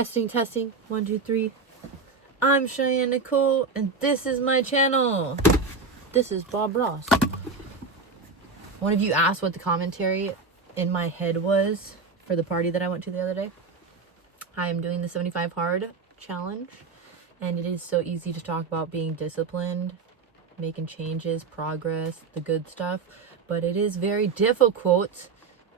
Testing, testing. 1, 2, 3. I'm Cheyenne Nicole, and this is my channel. This is Bob Ross. One of you asked what the commentary in my head was for the party that I went to the other day. I am doing the 75 hard challenge, and it is so easy to talk about being disciplined, making changes, progress, the good stuff, but it is very difficult,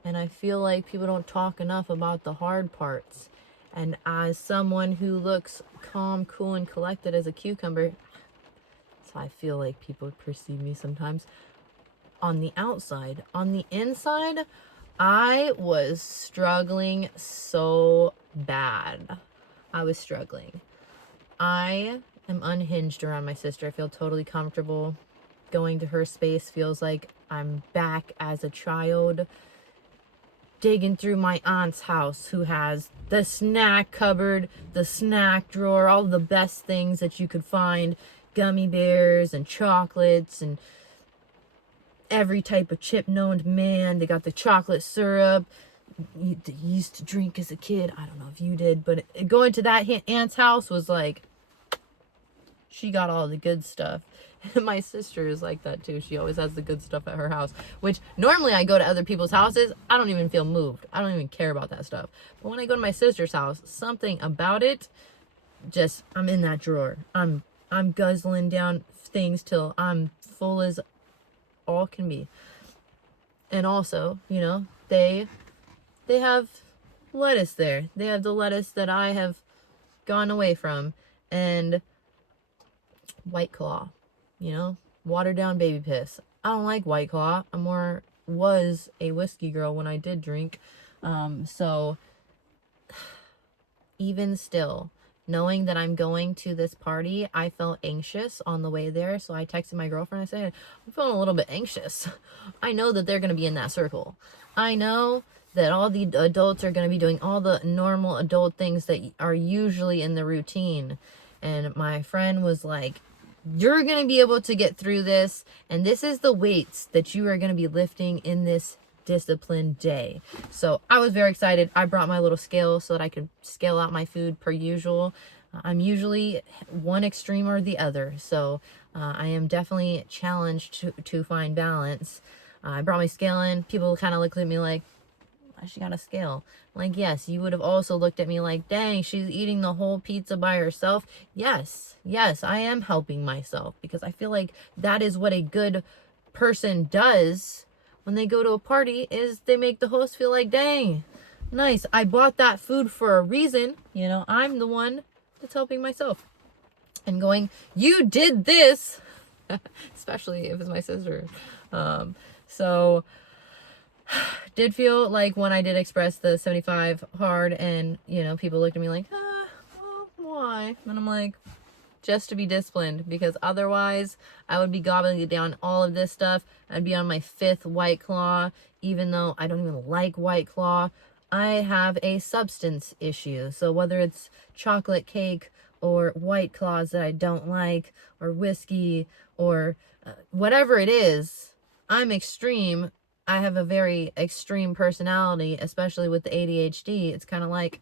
and I feel like people don't talk enough about the hard parts. And as someone who looks calm, cool, and collected as a cucumber, so I feel like people perceive me sometimes, on the outside. On the inside, I was struggling so bad. I was struggling. I am unhinged around my sister. I feel totally comfortable. Going to her space feels like I'm back as a child. Digging through my aunt's house, who has the snack cupboard, the snack drawer, all the best things that you could find, gummy bears and chocolates and every type of chip known to man. They got the chocolate syrup you used to drink as a kid. I don't know if you did, but going to that aunt's house was like, she got all the good stuff. My sister is like that too. She always has the good stuff at her house, which normally I go to other people's houses, I don't even feel moved. I don't even care about that stuff. But when I go to my sister's house, something about it, just, I'm in that drawer. I'm guzzling down things till I'm full as all can be. And also, you know, they have lettuce there. They have the lettuce that I have gone away from, and White Claw, you know, watered down baby piss. I don't like White Claw. I more was a whiskey girl when I did drink. So even still, knowing that I'm going to this party, I felt anxious on the way there. So I texted my girlfriend. I said, I'm feeling a little bit anxious. I know that they're going to be in that circle. I know that all the adults are going to be doing all the normal adult things that are usually in the routine. And my friend was like, you're going to be able to get through this. And this is the weights that you are going to be lifting in this disciplined day. So I was very excited. I brought my little scale so that I could scale out my food per usual. I'm usually one extreme or the other. So I am definitely challenged to find balance. I brought my scale in. People kind of looked at me like, she got a scale. Like, yes, you would have also looked at me like, dang, she's eating the whole pizza by herself. Yes, I am helping myself, because I feel like that is what a good person does when they go to a party, is they make the host feel like, dang, nice, I bought that food for a reason. You know, I'm the one that's helping myself. And going, you did this, especially if it's my sister. So did feel like when I did express the 75 hard, and you know, people looked at me like, well, why? And I'm like, just to be disciplined, because otherwise I would be gobbling down all of this stuff. I'd be on my 5th White Claw, even though I don't even like White Claw. I have a substance issue. So whether it's chocolate cake or White Claws that I don't like, or whiskey, or whatever it is, I'm extreme. I have a very extreme personality, especially with the ADHD. It's kind of like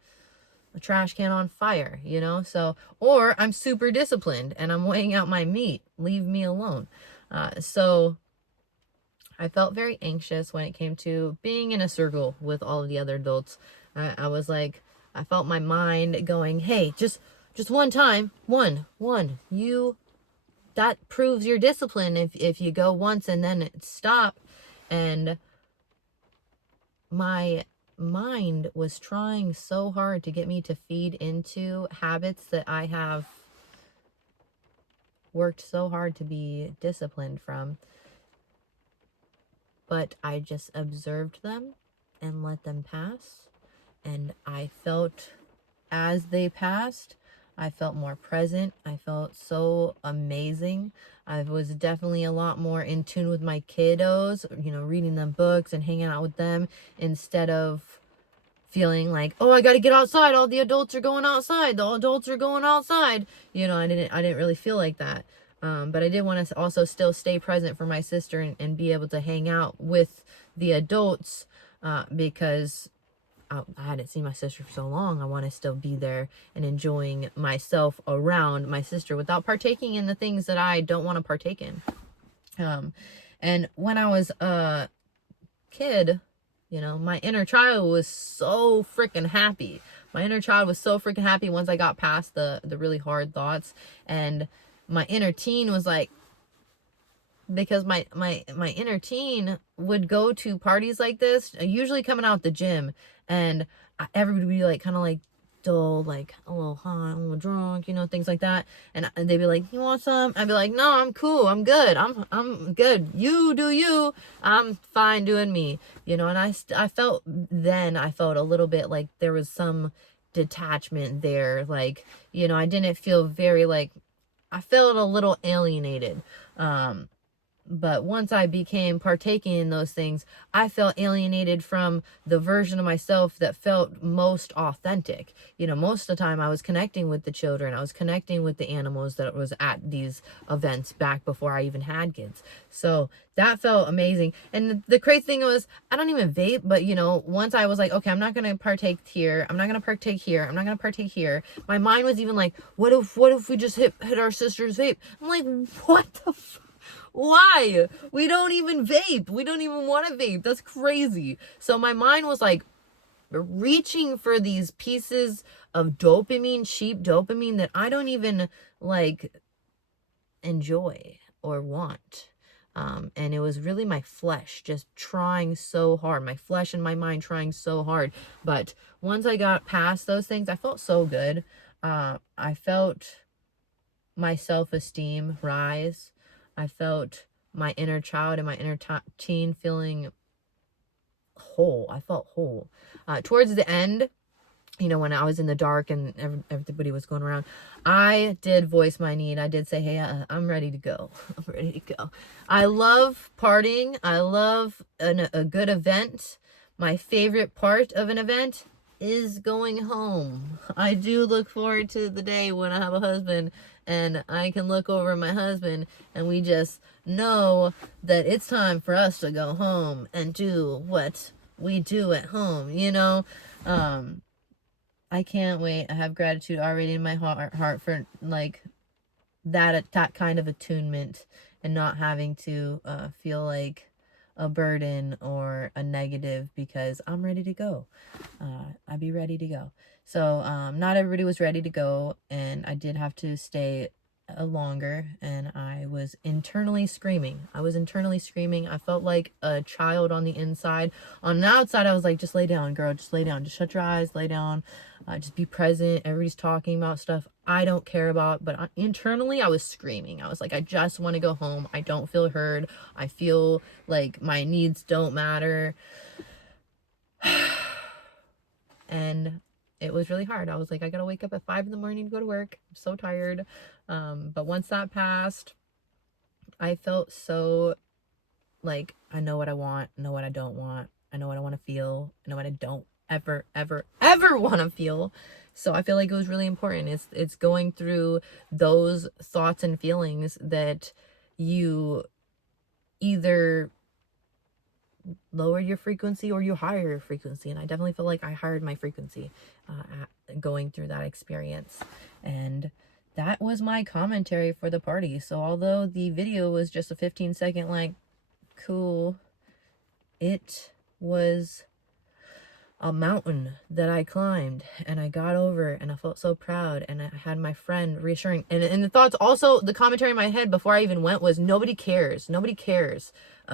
a trash can on fire, you know? So, or I'm super disciplined and I'm weighing out my meat. Leave me alone. So I felt very anxious when it came to being in a circle with all of the other adults. I was like, I felt my mind going, hey, just one time, one, that proves your discipline if you go once and then stop. And my mind was trying so hard to get me to feed into habits that I have worked so hard to be disciplined from. But I just observed them and let them pass. And I felt, as they passed, I felt more present. I felt so amazing. I was definitely a lot more in tune with my kiddos, you know, reading them books and hanging out with them, instead of feeling like, oh, I got to get outside. All the adults are going outside. The adults are going outside. You know, I didn't really feel like that. But I did want to also still stay present for my sister and be able to hang out with the adults, because I hadn't seen my sister for so long. I want to still be there and enjoying myself around my sister without partaking in the things that I don't want to partake in. And when I was a kid, you know, my inner child was so freaking happy. My inner child was so freaking happy once I got past the really hard thoughts. And my inner teen was like, because my inner teen would go to parties like this, usually coming out the gym, and everybody would be like kind of like dull, like a little high, a little drunk, you know, things like that. And they'd be like, "You want some?" I'd be like, "No, I'm cool. I'm good. I'm good. You do you. I'm fine doing me." You know, and I felt a little bit like there was some detachment there. Like, you know, I didn't feel very like, I felt a little alienated. But once I became partaking in those things, I felt alienated from the version of myself that felt most authentic. You know, most of the time I was connecting with the children. I was connecting with the animals that was at these events back before I even had kids. So that felt amazing. And the crazy thing was, I don't even vape, but you know, once I was like, okay, I'm not going to partake here. I'm not going to partake here. I'm not going to partake here. My mind was even like, what if we just hit our sister's vape? I'm like, what the fuck? Why? We don't even vape. We don't even want to vape. That's crazy. So my mind was like reaching for these pieces of dopamine, cheap dopamine that I don't even like enjoy or want. And it was really my flesh just trying so hard, my flesh and my mind trying so hard. But once I got past those things, I felt so good. I felt my self-esteem rise. I felt my inner child and my inner teen feeling whole. I felt whole. Towards the end, you know, when I was in the dark and everybody was going around, I did voice my need. I did say, hey, I'm ready to go. I'm ready to go. I love partying. I love a good event. My favorite part of an event is going home. I do look forward to the day when I have a husband and I can look over my husband and we just know that it's time for us to go home and do what we do at home, you know? I can't wait. I have gratitude already in my heart for like that kind of attunement and not having to feel like a burden or a negative because I'm ready to go. I'd be ready to go. So not everybody was ready to go, and I did have to stay longer, and I was internally screaming. I felt like a child on the inside. On the outside, I was like, just lay down, girl. Just lay down. Just shut your eyes. Lay down. Just be present. Everybody's talking about stuff I don't care about. But internally, I was screaming. I was like, I just want to go home. I don't feel heard. I feel like my needs don't matter. And it was really hard. I was like, I gotta wake up at 5 a.m. to go to work. I'm so tired. But once that passed, I felt so like, I know what I want, I know what I don't want, I know what I want to feel, I know what I don't ever want to feel. So I feel like it was really important. It's going through those thoughts and feelings that you either lower your frequency or you higher your frequency. And I definitely feel like I hired my frequency going through that experience. And that was my commentary for the party. So although the video was just a 15-second like cool, it was a mountain that I climbed and I got over and I felt so proud, and I had my friend reassuring, and the thoughts also, the commentary in my head before I even went was, nobody cares,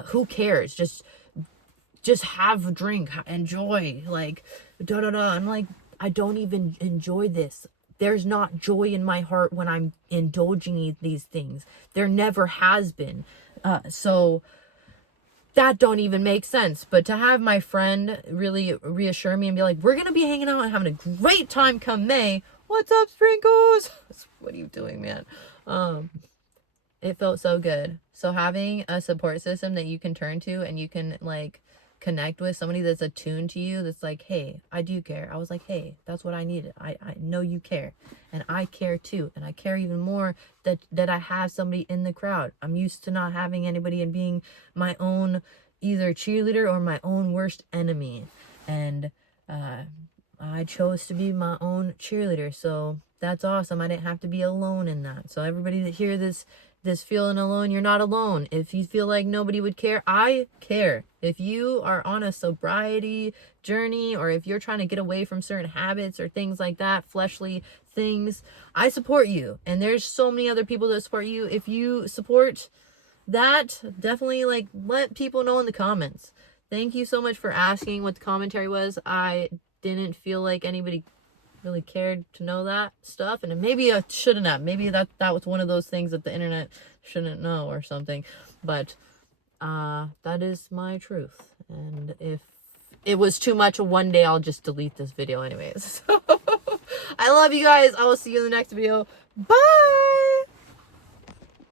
who cares, just have a drink, enjoy, like I'm like, I don't even enjoy this. There's not joy in my heart when I'm indulging these things. There never has been. So that don't even make sense. But to have my friend really reassure me and be like, we're gonna be hanging out and having a great time come May. What's up, Sprinkles? What are you doing, man? It felt so good. So having a support system that you can turn to and you can like connect with, somebody that's attuned to you, that's like, hey, I do care. I was like, hey, that's what I needed. I know you care, and I care too, and I care even more that I have somebody in the crowd. I'm used to not having anybody and being my own either cheerleader or my own worst enemy. And I chose to be my own cheerleader, so that's awesome. I didn't have to be alone in that. So everybody that hear this feeling alone, you're not alone. If you feel like nobody would care, I care. If you are on a sobriety journey, or if you're trying to get away from certain habits or things like that, fleshly things, I support you. And there's so many other people that support you. If you support that, definitely like let people know in the comments. Thank you so much for asking what the commentary was. I didn't feel like anybody really cared to know that stuff, and maybe I shouldn't have. Maybe that was one of those things that the internet shouldn't know or something. But that is my truth, and if it was too much one day, I'll just delete this video anyways. So I love you guys. I will see you in the next video. Bye.